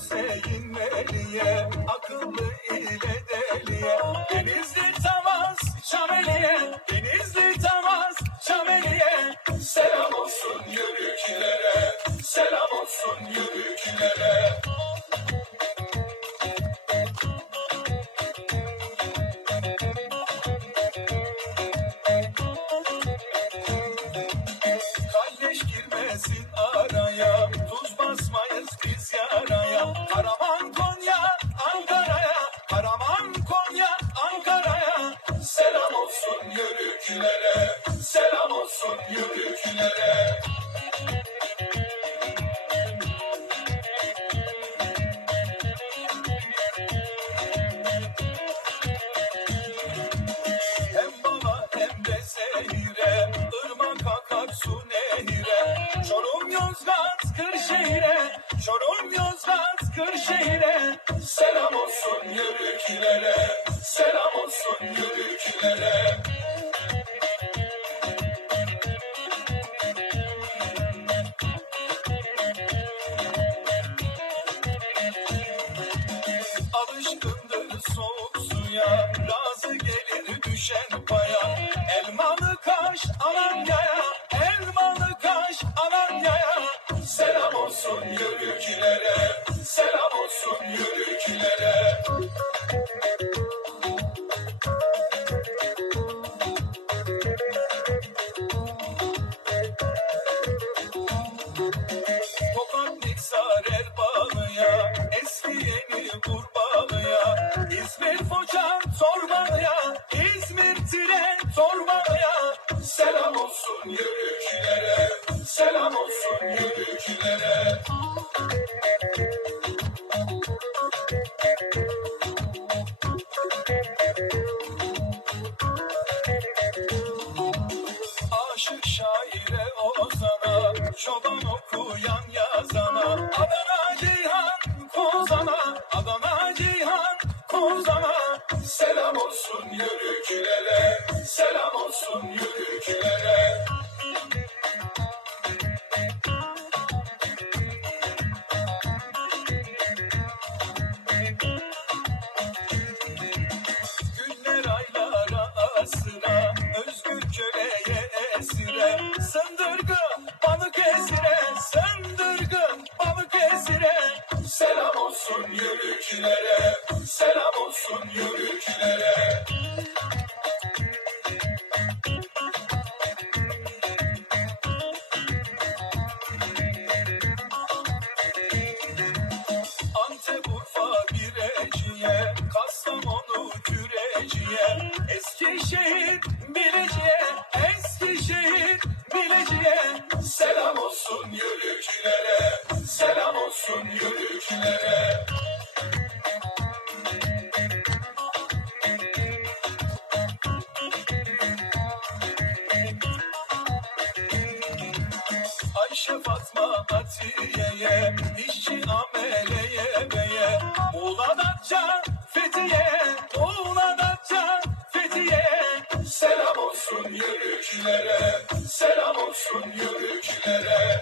Hüseyin Veli'ye, akıllı ile deliye. Denizli Tamaz Çameli'ye, Denizli Tamaz Çameli'ye. Selam olsun yörüklere, selam olsun yörüklere. Yörüklere, selam olsun yörüklere. Hem baba hem de zehire, ırmak akar su nehire. Çorum Yozgat Kırşehir'e, Çorum Yozgat Kırşehir'e. Selam olsun yörüklere, selam olsun düşen paya. Elmalı kaş Alanya'ya, elmalı kaş Alanya'ya. Selam olsun yörüklere, selam olsun yörüklere. Topraklık Foça Torbalıya, İzmir Tire Torbalıya. Selam olsun yörüklere, selam olsun yörüklere. Aşık şaire ozana, çoban okuyan yazana. Adana Ceyhan Kozana, Adana Ceyhan Kozana. Olsun yörüklere, selam olsun yörüklere. Günler aylara asıra Özgür köleye esire. Sındırgı balık esire Sındırgı balık esire. Selam olsun yörüklere Selam olsun yörüklere Eskişehir Bileciye, Eskişehir Bileciye. Selam olsun yörüklere, selam olsun yörüklere. Yörüklere, selam olsun yörüklere.